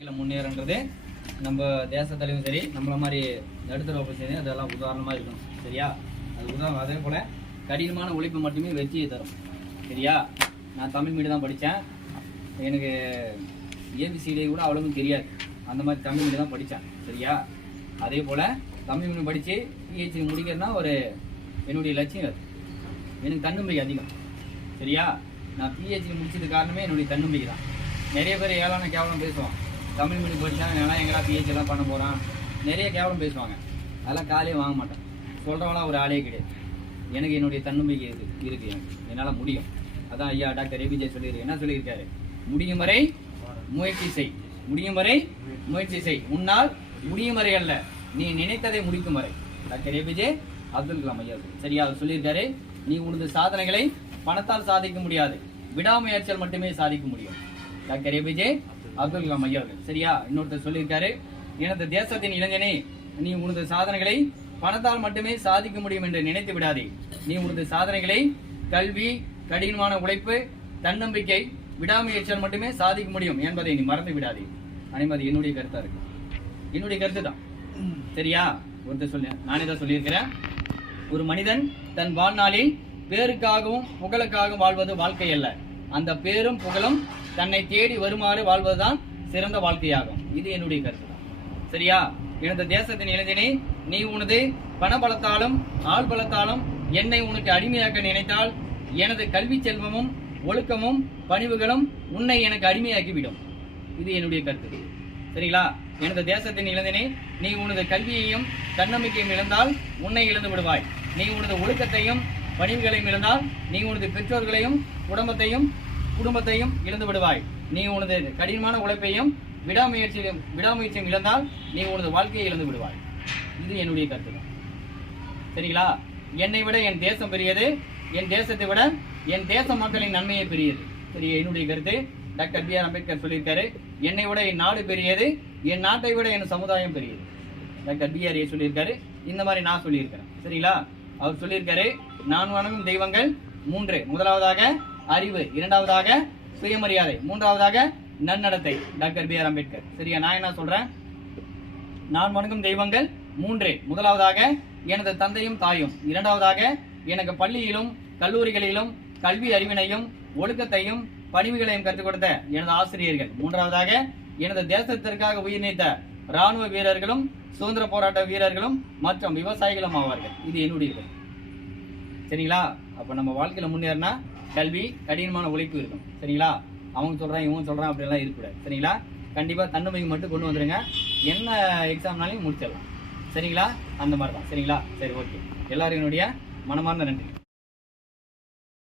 முன்னேறன்றது நம்ம தேச தலைவரும் சரி நம்மள மாதிரி நடுத்தர வகுப்பு சரி அதெல்லாம் உதாரணமாக இருக்கணும் சரியா? அது உதாரணம். அதே போல் கடினமான உழைப்பு மட்டுமே வெற்றியை தரும் சரியா? நான் தமிழ் மீடியம் தான் படித்தேன். எனக்கு ஏபிசிடி கூட அவ்வளவும் தெரியாது. அந்த மாதிரி தமிழ் மீடியம் தான் படித்தேன் சரியா? அதே போல் தமிழ் மீடியம் படித்து பிஹெச்டி முடிக்கிறதுனா ஒரு என்னுடைய லட்சியம் அது. எனக்கு தன்னம்பிக்கை அதிகம் சரியா? நான் பிஹெச்டி முடிச்சது காரணமே என்னுடைய தன்னம்பிக்கை தான். நிறைய பேர் ஏழான கேவலம் பேசுவான் தமிழ் மீடியம் படித்தா எல்லாம் எங்கடா பிஹெச் எல்லாம் பண்ண போகிறான் நிறைய கேவலம் பேசுவாங்க. அதெல்லாம் காலையே வாங்க மாட்டேன். சொல்கிறவங்களாம் ஒரு ஆளே கிடையாது. எனக்கு என்னுடைய தன்னம்பிக்கை இது இருக்குது எனக்கு. என்னால் முடியும். அதான் ஐயா டாக்டர் ஏபிஜே சொல்லியிருக்கு என்ன சொல்லியிருக்காரு முடியும் வரை முயற்சி செய். முடியும் வரை முயற்சி செய். உன்னால் முடியும் வரை அல்ல நீ நினைத்ததை முடிக்கும் வரை. டாக்டர் ஏபிஜே அப்துல் கலாம் ஐயா சரியா அவர் சொல்லியிருக்காரு நீ உனது சாதனைகளை பணத்தால் சாதிக்க முடியாது. விடாமுயற்சியால் மட்டுமே சாதிக்க முடியும். டாக்டர் ஏபிஜே அப்துல் கலாம் ஐயா அவர்கள். சரியா? இன்னொருத்தர் சொல்லியிருக்காரு எனது தேசத்தின் இளைஞனே நீ உனது சாதனைகளை பணத்தால் மட்டுமே சாதிக்க முடியும் என்று நினைத்து விடாதே. நீ உனது சாதனைகளை கல்வி கடினமான உழைப்பு தன்னம்பிக்கை விடாமுயற்சியால் மட்டுமே சாதிக்க முடியும் என்பதை நீ மறந்து விடாதே. அனைமதி என்னுடைய கருத்தா இருக்கு. என்னுடைய கருத்து தான். சரியா? ஒருத்தர் சொல்லி நானே தான் சொல்லியிருக்கிறேன். ஒரு மனிதன் தன் வாழ்நாளில் பேருக்காகவும் புகழுக்காகவும் வாழ்வது வாழ்க்கை அல்ல. அந்த பேரும் புகழும் தன்னை தேடி வருமாறு வாழ்வதுதான் சிறந்த வாழ்க்கையாகும். இது என்னுடைய கருத்து. சரியா? எனது தேசத்தின் இளைஞனே நீ உனது பணபலத்தாலும் ஆள் பலத்தாலும் என்னை உனக்கு அடிமையாக்க நினைத்தால் எனது கல்வி செல்வமும் ஒழுக்கமும் பணிவுகளும் உன்னை எனக்கு அடிமையாக்கிவிடும். இது என்னுடைய கருத்து. சரிங்களா? எனது தேசத்தின் இளைஞனே நீ உனது கல்வியையும் தன்னம்பிக்கையும் இழந்தால் உன்னை இழந்து விடுவாய். நீ உனது ஒழுக்கத்தையும் பணிவுகளையும் இழந்தால் நீ உனது பெற்றோர்களையும் குடும்பத்தையும் குடும்பத்தையும் இழந்து விடுவாய். நீ உனது கடினமான உழைப்பையும் விடாமுயற்சியும் விடாமுயற்சியும் இழந்தால் நீ உனது வாழ்க்கையை இழந்து விடுவாய். இது என்னுடைய கருத்து சரிங்களா? என்னை விட என் தேசம் பெரியது என் தேசத்தை விட என் தேச மக்களின் நன்மையை பெரியது. சரி என்னுடைய கருத்து. டாக்டர் பி ஆர் அம்பேத்கர் சொல்லியிருக்காரு என்னை விட என் நாடு பெரியது என் நாட்டை விட என் சமுதாயம் பெரியது. டாக்டர் பி ஆர் ஏ சொல்லியிருக்காரு இந்த மாதிரி நான் சொல்லியிருக்கிறேன். சரிங்களா? அவர் சொல்லியிருக்காரு நான் வணங்கும் தெய்வங்கள் மூன்று. முதலாவதாக அறிவு. இரண்டாவதாக சுயமரியாதை. மூன்றாவதாக நன்னடத்தை. Doctor B R Ambedkar. சரியா நான் என்ன சொல்றேன்? நான் வணங்கும் தெய்வங்கள் மூன்றே. முதலாவதாக எனது தந்தையும் தாயும். இரண்டாவதாக எனக்கு பள்ளியிலும் கல்லூரிகளிலும் கல்வி அறிவினையும் ஒழுக்கத்தையும் பணிவுகளையும் கற்றுக் கொடுத்த எனது ஆசிரியர்கள். மூன்றாவதாக எனது தேசத்திற்காக உயிர் நீத்த ராணுவ வீரர்களும் சுதந்திர போராட்ட வீரர்களும் மற்றும் விவசாயிகளும் ஆவார்கள். இது என்னுடைய சரிங்களா? அப்ப நம்ம வாழ்க்கையில முன்னேறினா கல்வி கடினமான உழைப்பு இருக்கும். சரிங்களா? அவங்க சொல்கிறான் இவங்க சொல்கிறான் அப்படிலாம் இருக்கக்கூடாது. சரிங்களா? கண்டிப்பாக தன்னமைக்கு மட்டும் கொண்டு வந்துடுங்க என்ன எக்ஸாம்னாலையும் முடிச்சிடலாம். சரிங்களா? அந்த மாதிரி தான் சரிங்களா? சரி ஓகே எல்லோரும் என்னுடைய மனமார்ந்த நன்றி